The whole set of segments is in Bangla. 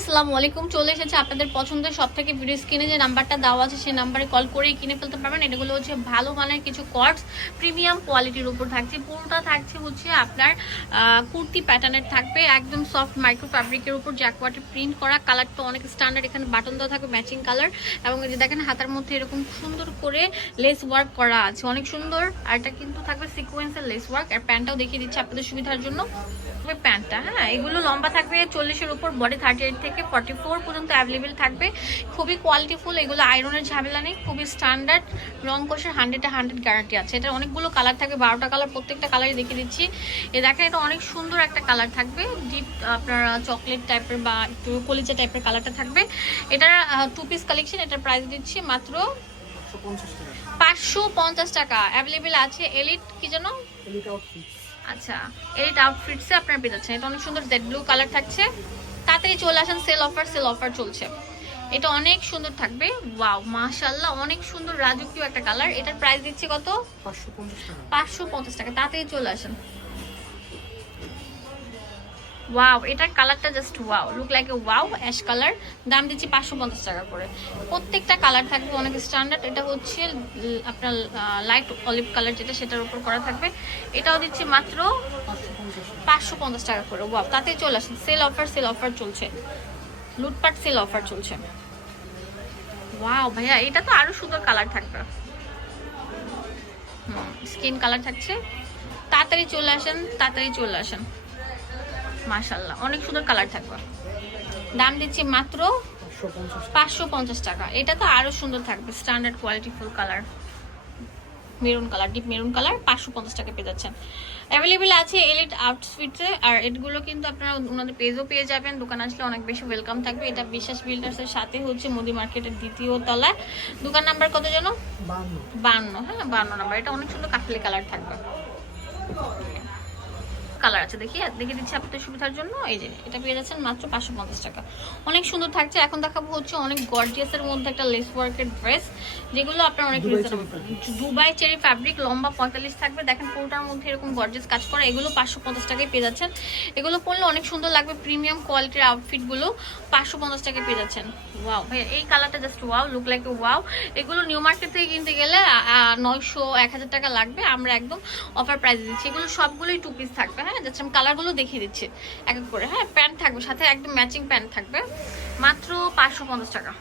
আসসালামু আলাইকুম। চলে এসেছে আপনাদের পছন্দের সব থেকে ভিডিও স্ক্রিনে যে নাম্বারটা দেওয়া আছে, সেই নাম্বারে কল করেই কিনে ফেলতে পারবেন। এগুলো হচ্ছে ভালো মানের কিছু কটস প্রিমিয়াম কোয়ালিটির উপর থাকছে। পুরোটা থাকছে হচ্ছে আপনার কুর্তি প্যাটার্নের থাকবে। একদম সফট মাইক্রো ফ্যাব্রিকের উপর জ্যাকওয়াটে প্রিন্ট করা। কালারটা অনেক স্ট্যান্ডার্ড এখানে বাটন দেওয়া থাকবে ম্যাচিং কালার এবং যে দেখেন, হাতার মধ্যে এরকম সুন্দর করে লেস ওয়ার্ক করা আছে। অনেক সুন্দর। আর এটা কিন্তু থাকবে সিকোয়েন্সের লেস ওয়ার্ক আর প্যান্টটাও দেখিয়ে দিচ্ছে আপনাদের সুবিধার জন্য। প্যান্টটা হ্যাঁ? এগুলো লম্বা থাকবে চল্লিশের উপর বডি থার্টি এইট থেকে ফর্টি ফোর পর্যন্ত অ্যাভেলেবেল থাকবে। খুবই কোয়ালিটিফুল এগুলো আয়রনের ঝামেলা নেই খুবই স্ট্যান্ডার্ড রং কোষের হান্ড্রেডে হান্ড্রেড গ্যারান্টি আছে। এটা অনেকগুলো কালার থাকবে বারোটা কালার প্রত্যেকটা কালারই দেখিয়ে দিচ্ছি। এ দেখেন এটা অনেক সুন্দর একটা কালার থাকবে ডিপ আপনার চকলেট টাইপের বা একটু কলিচা টাইপের কালারটা থাকবে। এটার টু পিস কালেকশন এটার প্রাইস দিচ্ছি মাত্র পাঁচশো পঞ্চাশ টাকা। অ্যাভেলেবেল আছে এলিট কি যেন? আচ্ছা এলিট আউটফিটসে আপনারা পেয়ে যাচ্ছেন। এটা অনেক সুন্দর জেড ব্লু কালার থাকছে। তাড়াতাড়ি চলে আসেন সেল অফার সেল অফার চলছে। এটা অনেক সুন্দর থাকবে। ওয়াও মাশাল্লাহ অনেক সুন্দর রাজকীয় একটা কালার এটার প্রাইস দিচ্ছি কত? পাঁচশো পঞ্চাশ টাকা। তাড়াতাড়ি চলে আসেন। ওয়াও এটার কালারটা just wow look like a wow ash colour দাম দিচ্ছি পাঁচশো পঞ্চাশ টাকা করে। প্রত্যেকটা কালার থাকবে অনেক স্ট্যান্ডার্ড এটা হচ্ছে আপনার লাইট অলিভ কালার যেটা সেটার উপর করা থাকবে। এটাও দিচ্ছি মাত্র পাঁচশো পঞ্চাশ টাকা করে। ওয়াও তাতেই চলে আসেন সেল অফার সেল অফার চলছে। লুটপাট সেল অফার চলছে। ওয়াও ভাইয়া, এটা তো আরও সুন্দর কালার থাকবে। স্কিন কালার থাকছে। তাড়াতাড়ি চলে আসেন, তাড়াতাড়ি চলে আসেন। মাশাল্লাহ অনেক সুন্দর কালার থাকবে। দাম দিচ্ছি মাত্র পাঁচশো পঞ্চাশ টাকা। এটা তো আরও সুন্দর থাকবে standard quality full colour maroon colour deep maroon colour পাঁচশো পঞ্চাশ টাকা পেয়ে যাচ্ছেন। অ্যাভেলেবেল আছে এলিট আউটফিটে আর এগুলো কিন্তু আপনারা ওনাদের পেজও পেয়ে যাবেন। দোকান আসলে অনেক বেশি ওয়েলকাম থাকবে। এটা বিশ্বাস বিল্ডার্সের সাথে হচ্ছে মোদি মার্কেটের দ্বিতীয় তলায়। দোকান নাম্বার কত যেন? বান্ন। হ্যাঁ বান্ন নাম্বার এটা অনেক সুন্দর কাঠলি কালার থাকবে। কালার আছে। দেখি দেখে দিচ্ছি আপনাদের সুবিধার জন্য। এই যে এটা পেয়ে যাচ্ছেন মাত্র পাঁচশো পঞ্চাশ টাকা। অনেক সুন্দর থাকছে। এখন দেখাবো হচ্ছে অনেক গর্জিয়াসের মধ্যে একটা লেস ওয়ার্কের ড্রেস যেগুলো আপনার অনেক দুবাই চেরি ফ্যাব্রিক লম্বা পঁয়তাল্লিশ থাকবে। দেখেন পুরোটার মধ্যে এরকম গর্জিয়াস কাজ করা। এগুলো পাঁচশো পঞ্চাশ টাকায় পেয়ে যাচ্ছেন। এগুলো পরলে অনেক সুন্দর লাগবে। প্রিমিয়াম কোয়ালিটির আউটফিটগুলো পাঁচশো পঞ্চাশ টাকায় পেয়ে যাচ্ছেন। ওয়াও ভাই এই কালারটা just wow look like wow এগুলো নিউ মার্কেট থেকে কিনতে গেলে নয়শো এক হাজার টাকা লাগবে। আমরা একদম অফার প্রাইস দিচ্ছি। এগুলো সবগুলোই টু পিস থাকবে হ্যাঁ যাচ্ছে আমি কালারগুলো দেখিয়ে দিচ্ছি, এক এক করে। হ্যাঁ প্যান্ট থাকবে, সাথে একদম ম্যাচিং প্যান্ট থাকবে। মাত্র পাঁচশো পঞ্চাশ টাকা।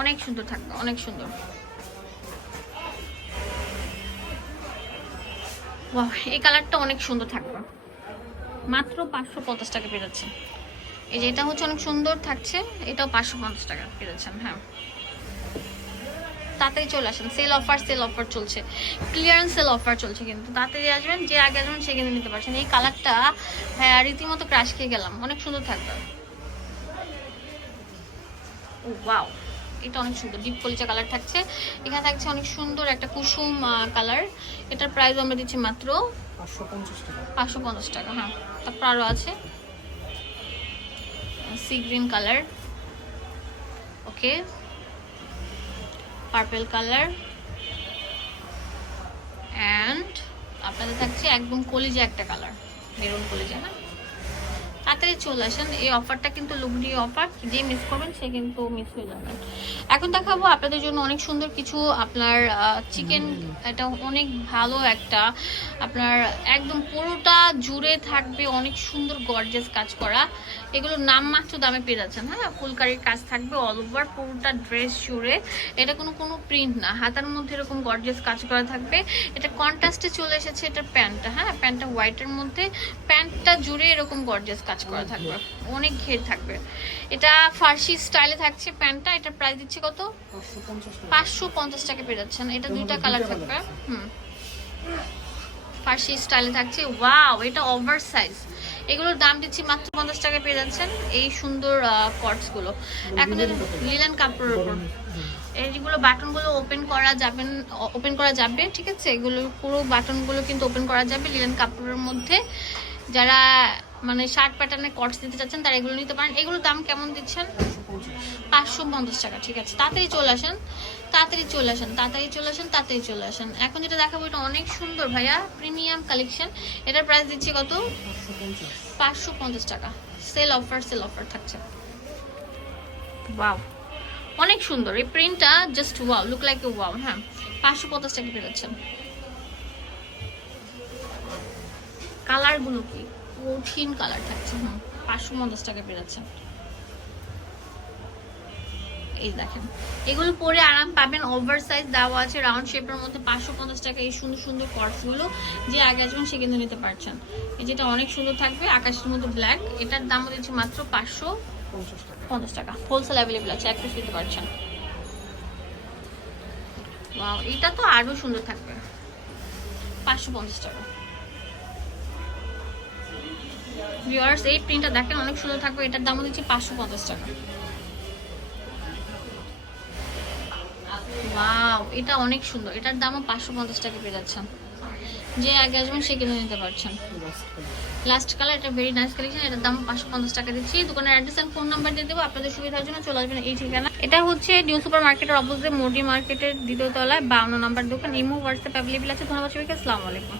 অনেক সুন্দর থাকবে, অনেক সুন্দর। এই কালারটা অনেক সুন্দর থাকবে। মাত্র পাঁচশো পঞ্চাশ টাকা পেয়ে যাচ্ছে এই যে এটা হচ্ছে অনেক সুন্দর থাকছে, এটাও পাঁচশো পঞ্চাশ টাকা পেয়ে যাচ্ছেন হ্যাঁ। তাড়াতাড়ি চলে আসেন। সেল অফার সেল অফার চলছে। ক্লিয়ারেন্স সেল অফার চলছে কিন্তু তাড়াতাড়ি আসবেন যে আগে আসবেন সে কিন্তু নিতে পারছেন এই কালারটা হ্যাঁ রীতিমতো ক্রাশ খেয়ে গেলাম। অনেক সুন্দর থাকবে। ও ওয়াও এটা অনেক সুন্দর। ডিপ কলিচা কালার থাকছে। এখানে থাকছে অনেক সুন্দর একটা কুসুম কালার এটার প্রাইস আমরা দিচ্ছি মাত্র পাঁচশো পঞ্চাশ টাকা। হ্যাঁ। তারপর আরও আছে। Sea green colour okay purple colour and আপনাদের থাকছে একদম কলিজা একটা কালার মেরুন কলিজা না? তাড়াতাড়ি চলে আসেন। এই অফারটা কিন্তু লুকডি অফার যে মিস করবেন সে কিন্তু মিস হয়ে যাবেন এখন দেখাবো আপনাদের জন্য অনেক সুন্দর কিছু আপনার চিকেন এটা অনেক ভালো একটা আপনার একদম পুরোটা জুড়ে থাকবে অনেক সুন্দর গর্জেস কাজ করা। এগুলো নামমাত্র দামে পেয়ে যাচ্ছেন। হ্যাঁ ফুলকারির কাজ থাকবে অল ওভার পুরোটা ড্রেস জুড়ে। এটা কোনো কোনো প্রিন্ট না। হাতার মধ্যে এরকম গর্জেস কাজ করা থাকবে। এটা কন্ট্রাস্টে চলে এসেছে এটা প্যান্টটা। হ্যাঁ প্যান্টটা হোয়াইটের মধ্যে। প্যান্টটা জুড়ে এরকম গর্জেস কাজ করা থাকবে। অনেক ঘের থাকবে। এটা ফার্সি স্টাইলে থাকছে প্যান্টটা। এটা প্রাইস দিচ্ছে কত? পাঁচশো পঞ্চাশ টাকা পেয়ে যাচ্ছেন। এটা দুইটা কালার থাকবে। হুম। ফার্সি স্টাইলে থাকছে। ওয়াও এটা ওভার সাইজ এগুলোর দাম দিচ্ছি মাত্র পঞ্চাশ টাকা পেয়ে যাচ্ছেন। এই সুন্দরগুলো। এখন লিলেন কাপড়ের উপর। এইগুলো বাটনগুলো ওপেন করা যাবেন ওপেন করা যাবে ঠিক আছে? এগুলো পুরো বাটনগুলো কিন্তু ওপেন করা যাবে লিলেন কাপড়ের মধ্যে। যারা মানে শার্ট প্যাটার্নে কটস দিতে চাচ্ছেন, তারা এগুলো নিতে পারেন। এগুলোর দাম কেমন দিচ্ছেন? পাঁচশো পঞ্চাশ টাকা, ঠিক আছে। তাড়াতাড়ি চলে আসেন, তাড়াতাড়ি চলে আসেন, তাড়াতাড়ি চলে আসেন, তাড়াতাড়ি চলে আসেন। এখন যেটা দেখাবো, এটা অনেক সুন্দর ভাইয়া প্রিমিয়াম কালেকশন এটার প্রাইস দিচ্ছি কত? পাঁচশো পঞ্চাশ টাকা। সেল অফার সেল অফার থাকছে। ওয়াও অনেক সুন্দর। এই প্রিন্টটা just wow look like a wow হ্যাঁ। পাঁচশো পঞ্চাশ টাকা পেরোচ্ছেন কালারগুলো কি? কঠিন কালার থাকছে হুম পাঁচশো পঞ্চাশ টাকা পেরোচ্ছে এই দেখেন। এগুলো পরে আরাম পাবেন ওভার সাইজ দেওয়া আছে রাউন্ড শেপের মধ্যে পাঁচশো পঞ্চাশ টাকা এই সুন্দর সুন্দরগুলো যে আগে আসবেন সে কিন্তু নিতে পারছেন। যেটা অনেক সুন্দর থাকবে, আকাশের মধ্যে ব্ল্যাক এটার দাম দিচ্ছি মাত্র পাঁচশো পঞ্চাশ টাকা। হোলসেল অ্যাভেলেবল আছে, এক পিস নিতে পারছেন। এটা তো আরও সুন্দর থাকবে। পাঁচশো পঞ্চাশ টাকা। ভিউয়ার্স এই প্রিন্টটা দেখেন, অনেক সুন্দর থাকবে। এটার দাম দিচ্ছি পাঁচশো পঞ্চাশ টাকা। ওয়াও এটা অনেক সুন্দর। এটার দামও পাঁচশো পঞ্চাশ টাকা পেয়ে যাচ্ছেন। যে আগে আসবেন, সে কিনে নিতে পারছেন। লাস্ট কালার এটা ভেরি নাইস কালেকশন এটার দাম পাঁচশো পঞ্চাশ টাকা দিচ্ছি। দোকানের অ্যাড্রেস এন্ড ফোন নাম্বার দিয়ে দেবো। আপনাদের সুবিধার জন্য চলে আসবেন এই ঠিকানা। এটা হচ্ছে নিউ সুপার মার্কেটের অপোজিটে মোডি মার্কেটের দ্বিতীয় তলায় বাউন্ন নাম্বার দোকান। ইমো হোয়াটসঅ্যাপ অ্যাভেলেবল আছে। ধন্যবাদ সবাইকে। আসসালামু আলাইকুম।